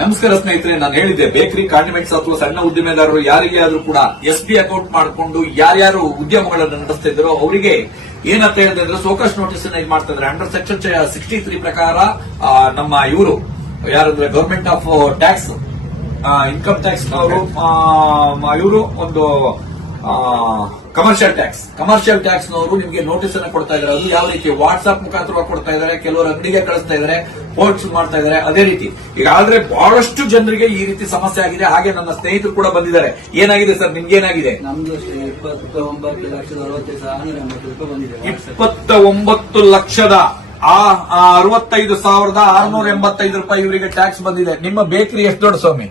ನಮಸ್ಕಾರ ಸ್ನೇಹಿತರೆ, ನಾನು ಹೇಳಿದ್ದೆ ಬೇಕರಿ, ಕಾಂಡಿಮೆಂಟ್ಸ್ ಅಥವಾ ಸಣ್ಣ ಉದ್ದಿಮೆದಾರರು ಯಾರಿಗೆ ಆದ್ರೂ ಕೂಡ SB ಅಕೌಂಟ್ ಮಾಡಿಕೊಂಡು ಯಾರ್ಯಾರು ಉದ್ಯಮಗಳನ್ನು ನಡೆಸ್ತಾ ಇದ್ದಾರೋ ಅವರಿಗೆ ಏನಂತ ಹೇಳಿದ್ರೆ ಸೋಕಸ್ ನೋಟಿಸ್ ಇದು ಮಾಡ್ತಾ ಇದ್ದಾರೆ. ಅಂಡರ್ ಸೆಕ್ಷನ್ 63 ಪ್ರಕಾರ ನಮ್ಮ ಇವರು ಯಾರಂದ್ರೆ government of tax, income tax ಇವರು ಒಂದು ಕಮರ್ಷಿಯಲ್ ಟ್ಯಾಕ್ಸ್ ನವರು ನಿಮಗೆ ನೋಟಿಸ್ ಅನ್ನು ಕೊಡ್ತಾ ಇದ್ದಾರೆ. ಅದು ಯಾವ ರೀತಿ ವಾಟ್ಸ್ಆಪ್ ಮುಖಾಂತರ ಕೊಡ್ತಾ ಇದ್ದಾರೆ, ಕೆಲವರು ಅಂಗಡಿಗೆ ಕಳಿಸ್ತಾ ಇದ್ದಾರೆ, ಪೋಸ್ಟ್ ಮಾಡ್ತಾ ಇದ್ದಾರೆ. ಅದೇ ರೀತಿ ಈಗ ಆದ್ರೆ ಬಹಳಷ್ಟು ಜನರಿಗೆ ಈ ರೀತಿ ಸಮಸ್ಯೆ ಆಗಿದೆ. ಹಾಗೆ ನನ್ನ ಸ್ನೇಹಿತರು ಕೂಡ ಬಂದಿದ್ದಾರೆ. ಏನಾಗಿದೆ ಸರ್, ನಿಮ್ಗೇನಾಗಿದೆ? ನಮ್ದು 29,65,685 ರೂಪಾಯಿ ಇವರಿಗೆ ಟ್ಯಾಕ್ಸ್ ಬಂದಿದೆ. ನಿಮ್ಮ ಬೇಕರಿ ಎಷ್ಟು ದೊಡ್ಡ ಸ್ವಾಮಿ?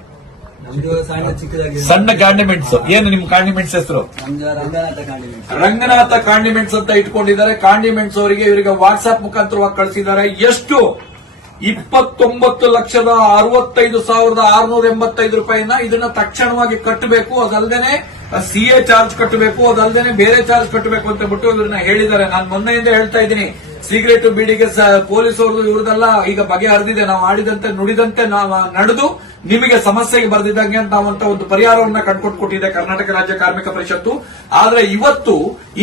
ಸಣ್ಣ ಕಾಂಡಿಮೆಂಟ್ಸ್. ಏನು ನಿಮ್ಮ ಕಾಂಡಿಮೆಂಟ್ಸ್ ಹೆಸರು? ರಂಗನಾಥ ಕಾಂಡಿಮೆಂಟ್ಸ್ ಅಂತ ಇಟ್ಕೊಂಡಿದ್ದಾರೆ. ಕಾಂಡಿಮೆಂಟ್ಸ್ ಅವರಿಗೆ ಇವರಿಗೆ ವಾಟ್ಸ್ಆಪ್ ಮುಖಾಂತರವಾಗಿ ಕಳಿಸಿದ್ದಾರೆ. ಎಷ್ಟು? 29,65,685 ರೂಪಾಯಿನ ಇದನ್ನ ತಕ್ಷಣವಾಗಿ ಕಟ್ಟಬೇಕು. ಅದಲ್ಲದೆ CA ಚಾರ್ಜ್ ಕಟ್ಟಬೇಕು, ಅದಲ್ಲದೆ ಬೇರೆ ಚಾರ್ಜ್ ಕಟ್ಟಬೇಕು ಅಂತ ಬಿಟ್ಟು ಇವ್ರನ್ನ ಹೇಳಿದ್ದಾರೆ. ನಾನು ಮೊನ್ನೆಯಿಂದ ಹೇಳ್ತಾ ಇದ್ದೀನಿ, ಸಿಗರೇಟ್ ಬೀಡಿಗೆ ಪೊಲೀಸ್ ಅವ್ರದ್ದು ಇವ್ರದೆಲ್ಲ ಈಗ ಬಗೆಹರಿದಿದೆ. ನಾವು ಆಡಿದಂತೆ ನುಡಿದಂತೆ ನಾವು ನಡೆದು ನಿಮಗೆ ಸಮಸ್ಯೆಗೆ ಬರೆದಿದ್ದಂಗೆ ನಾವಂತ ಒಂದು ಪರಿಹಾರವನ್ನ ಕಂಡುಕೊಟ್ಟಿದೆ ಕರ್ನಾಟಕ ರಾಜ್ಯ ಕಾರ್ಮಿಕ ಪರಿಷತ್ತು. ಆದ್ರೆ ಇವತ್ತು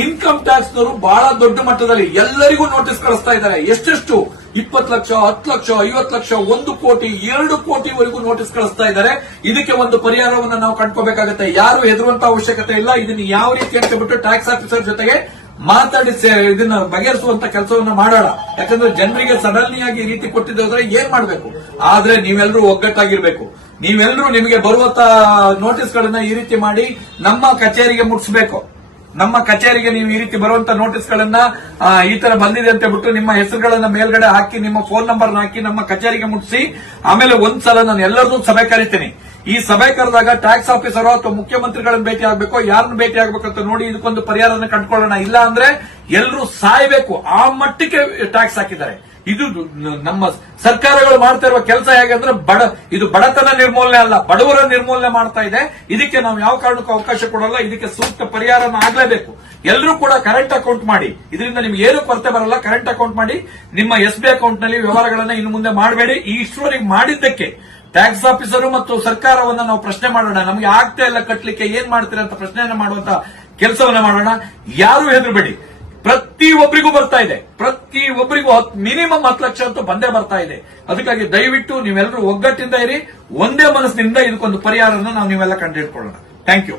ಇನ್ಕಮ್ ಟ್ಯಾಕ್ಸ್ ನವರು ಬಹಳ ದೊಡ್ಡ ಮಟ್ಟದಲ್ಲಿ ಎಲ್ಲರಿಗೂ ನೋಟಿಸ್ ಕಳಿಸ್ತಾ ಇದ್ದಾರೆ. ಎಷ್ಟೆಷ್ಟು? 20 ಲಕ್ಷ, 10 ಲಕ್ಷ, 50 ಲಕ್ಷ, 1 ಕೋಟಿ, 2 ಕೋಟಿವರೆಗೂ ನೋಟಿಸ್ ಕಳಿಸ್ತಾ ಇದ್ದಾರೆ. ಇದಕ್ಕೆ ಒಂದು ಪರಿಹಾರವನ್ನು ನಾವು ಕಂಡುಕೋಬೇಕಾಗುತ್ತೆ. ಯಾರು ಹೆದರುವಂತ ಅವಶ್ಯಕತೆ ಇಲ್ಲ. ಇದನ್ನು ಯಾವ ರೀತಿ ಅಂತ ಬಿಟ್ಟು ಟ್ಯಾಕ್ಸ್ ಆಫೀಸರ್ ಜೊತೆಗೆ ಮಾತಾಡಿ ಇದನ್ನ ಬಗೆಹರಿಸುವಂತ ಕೆಲಸವನ್ನ ಮಾಡೋಣ. ಯಾಕಂದ್ರೆ ಜನರಿಗೆ ಸಡನ್ಲಿಯಾಗಿ ಈ ರೀತಿ ಕೊಟ್ಟಿದ್ರೆ ಏನ್ ಮಾಡಬೇಕು? ಆದ್ರೆ ನೀವೆಲ್ಲರೂ ಒಗ್ಗಟ್ಟಾಗಿರ್ಬೇಕು. ನೀವೆಲ್ಲರೂ ನಿಮಗೆ ಬರುವಂತ ನೋಟಿಸ್ ಗಳನ್ನ ಈ ರೀತಿ ಮಾಡಿ ನಮ್ಮ ಕಚೇರಿಗೆ ಮುಟ್ಟಿಸಬೇಕು. ನಮ್ಮ ಕಚೇರಿಗೆ ನೀವು ಈ ರೀತಿ ಬರುವಂತ ನೋಟಿಸ್ ಗಳನ್ನ ಈ ತರ ಬಂದಿದೆ ಅಂತ ಬಿಟ್ಟು ನಿಮ್ಮ ಹೆಸರುಗಳನ್ನ ಮೇಲ್ಗಡೆ ಹಾಕಿ, ನಿಮ್ಮ ಫೋನ್ ನಂಬರ್ ಹಾಕಿ ನಮ್ಮ ಕಚೇರಿಗೆ ಮುಟ್ಟಿಸಿ. ಆಮೇಲೆ ಒಂದ್ಸಲ ನಾನು ಎಲ್ಲರನ್ನೂ ಸಭೆ ಕರಿತೀನಿ. ಈ ಸಭೆ ಕರೆದಾಗ ಟ್ಯಾಕ್ಸ್ ಆಫೀಸರ್ ಅಥವಾ ಮುಖ್ಯಮಂತ್ರಿಗಳನ್ನ ಭೇಟಿ ಆಗಬೇಕು, ಯಾರನ್ನ ಭೇಟಿ ಆಗಬೇಕಂತ ನೋಡಿ ಇದಕ್ಕೊಂದು ಪರಿಹಾರನ ಕಂಡುಕೊಳ್ಳೋಣ. ಇಲ್ಲ ಅಂದ್ರೆ ಎಲ್ಲರೂ ಸಾಯ್ಬೇಕು. ಆ ಮಟ್ಟಕ್ಕೆ ಟ್ಯಾಕ್ಸ್ ಹಾಕಿದ್ದಾರೆ. ಇದು ನಮ್ಮ ಸರ್ಕಾರಗಳು ಮಾಡ್ತಾ ಇರುವ ಕೆಲಸ ಹೇಗೆ ಅಂದ್ರೆ ಇದು ಬಡತನ ನಿರ್ಮೂಲನೆ ಅಲ್ಲ, ಬಡವರ ನಿರ್ಮೂಲನೆ ಮಾಡ್ತಾ ಇದೆ. ಇದಕ್ಕೆ ನಾವು ಯಾವ ಕಾರಣಕ್ಕೂ ಅವಕಾಶ ಕೊಡಲ್ಲ. ಇದಕ್ಕೆ ಸೂಕ್ತ ಪರಿಹಾರನ ಆಗ್ಲೇಬೇಕು. ಎಲ್ಲರೂ ಕೂಡ ಕರೆಂಟ್ ಅಕೌಂಟ್ ಮಾಡಿ. ಇದರಿಂದ ನಿಮ್ಗೆ ಏನು ಕೊರತೆ ಬರಲ್ಲ. ಕರೆಂಟ್ ಅಕೌಂಟ್ ಮಾಡಿ. ನಿಮ್ಮ SB ಅಕೌಂಟ್ ನಲ್ಲಿ ವ್ಯವಹಾರಗಳನ್ನ ಇನ್ನು ಮುಂದೆ ಮಾಡಬೇಡಿ. ಈ ಇಷ್ಟುವರೆಗೆ ಮಾಡಿದ್ದಕ್ಕೆ ಟ್ಯಾಕ್ಸ್ ಆಫೀಸರು ಮತ್ತು ಸರ್ಕಾರವನ್ನ ನಾವು ಪ್ರಶ್ನೆ ಮಾಡೋಣ. ನಮಗೆ ಆಗ್ತಾ ಇಲ್ಲ ಕಟ್ಟಲಿಕ್ಕೆ, ಏನ್ ಮಾಡ್ತೀರಾ ಅಂತ ಪ್ರಶ್ನೆಯನ್ನ ಮಾಡುವಂತ ಕೆಲಸವನ್ನ ಮಾಡೋಣ. ಯಾರು ಹೆದರಬೇಡಿ. ಪ್ರತಿಯೊಬ್ಬರಿಗೂ ಬರ್ತಾ ಇದೆ. ಪ್ರತಿಯೊಬ್ಬರಿಗೂ ಮಿನಿಮಮ್ 10 ಲಕ್ಷ ಅಂತೂ ಬಂದೇ ಬರ್ತಾ ಇದೆ. ಅದಕ್ಕಾಗಿ ದಯವಿಟ್ಟು ನೀವೆಲ್ಲರೂ ಒಗ್ಗಟ್ಟಿಂದ ಇರಿ. ಒಂದೇ ಮನಸ್ಸಿನಿಂದ ಇದಕ್ಕೊಂದು ಪರಿಹಾರನ ನಾವು ನೀವೆಲ್ಲ ಕಂಡುಹಿಡ್ಕೊಳ್ಳೋಣ. Thank you.